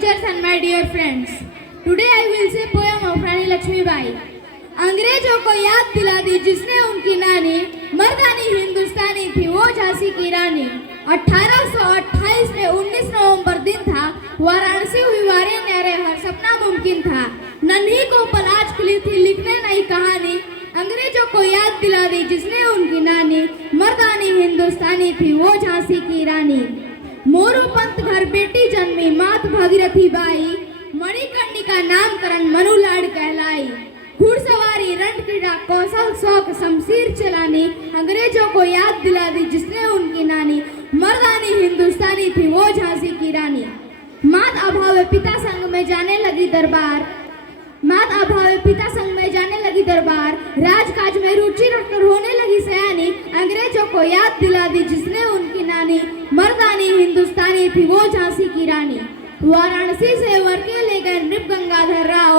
teachers and my dear friends. Today I will say poem of Rani Lakshmibai. अंग्रेजों को याद दिला दी जिसने उनकी नानी मर्दानी हिंदुस्तानी थी वो झांसी की रानी। 1828 में 19 नवंबर दिन था, वाराणसी हुई वारे न्यारे हर सपना मुमकिन था। नन्ही को पल आज खुली थी लिखने नई कहानी, अंग्रेजों को याद दिला दी जिसने उनकी नानी मर्दानी हिंदुस्तानी थी वो झांसी की रानी। मोरू पंत घर बेटी जन्मी मात भागीरथी बाई, मणिकर्णिका नामकरण मनु लाड कहलाई। घुड़सवारी रण क्रीड़ा कौशल शौक शमशीर चलानी, अंग्रेजों को याद दिला दी जिसने उनकी नानी मर्दानी हिंदुस्तानी थी वो झांसी की रानी। मात अभावे पिता संग में जाने लगी दरबार, मात अभावे पिता संग में जाने लगी दरबार, राजकाज में रुचि रखकर होने लगी सयानी, अंग्रेजों को याद दिला दी जिसने उनकी नानी मर्दानी हिंदुस्तानी थी वो झांसी की रानी। वाराणसी से वर्के ले गए नृप गंगाधर राव,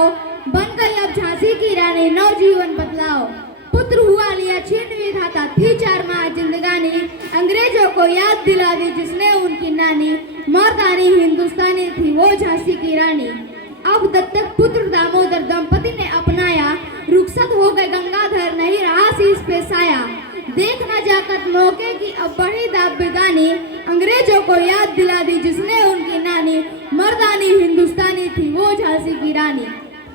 बन गई अब झांसी की रानी नवजीवन बदलाओ। पुत्र हुआ लिया छीन विधाता थी 4 माह जिंदगानी, अंग्रेजों को याद दिला दी जिसने उनकी नानी मर्दानी हिंदुस्तानी थी वो झांसी की रानी। अब दत्तक पुत्र दामोदर दंपति ने अपनाया, रुखसत हो गए गंगाधर नहीं रहा शीश पे साया। देख न जाकर मौके की अब बढ़ी दाब बेगानी, अंग्रेजों को याद दिला दी जिसने उनकी नानी मर्दानी हिंदुस्तानी थी वो झांसी की रानी।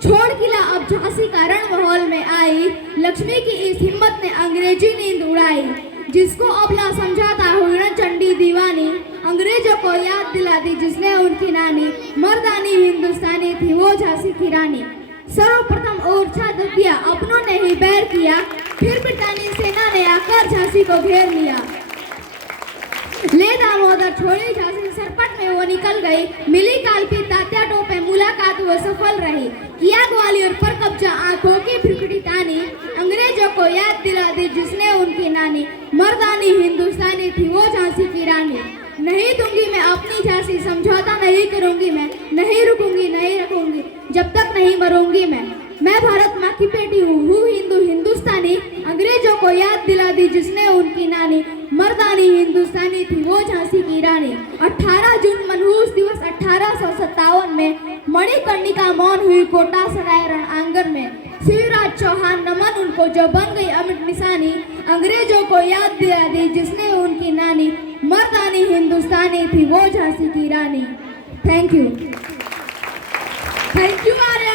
छोड़ किला अब झांसी का रण माहौल में आई, लक्ष्मी की इस हिम्मत ने अंग्रेजी नींद उड़ाई। जिसको अबला समझाता हुई चंडी दीवानी, अंग्रेजों को याद दिला दी जिसने उनकी नानी मर्दानी हिंदुस्तानी थी वो झांसी की रानी। सर्वप्रथम ओरछा दिया अपनों ने ही बैर किया, फिर ब्रिटानी सेना ने आकर झांसी को घेर लिया। ले दामोदर छोड़ी झांसी सरपट में वो निकल गई, मिली कालपी तात्या टोपे मुलाकात वो सफल रही। किया ग्वालियर पर कब्जा आंखों की फिरकटी तानी, अंग्रेजों को याद दिला दी जिसने उनकी नानी मर्दानी हिंदुस्तानी थी वो झांसी की रानी। नहीं दूंगी मैं अपनी झांसी, समझौता नहीं करूंगी मैं, नहीं रुकूंगी नहीं रखूंगी जब तक नहीं मरूंगी मैं भारत माँ की बेटी हूँ हिंदू हिंदुस्तानी, अंग्रेजों को याद दिला दी जिसने उनकी नानी मर्दानी हिंदुस्तानी थी वो झांसी की रानी। 18 जून मनहूस दिवस 1857 में मणिकर्णिका मौन हुई कोटा सराय रण आंगन में। शिवराज चौहान नमन उनको जो बन गई अमिट निशानी, अंग्रेजों को याद दिला दी जिसने उनकी नानी मर्दानी हिंदुस्तानी थी वो झांसी की रानी। Thank you Arya.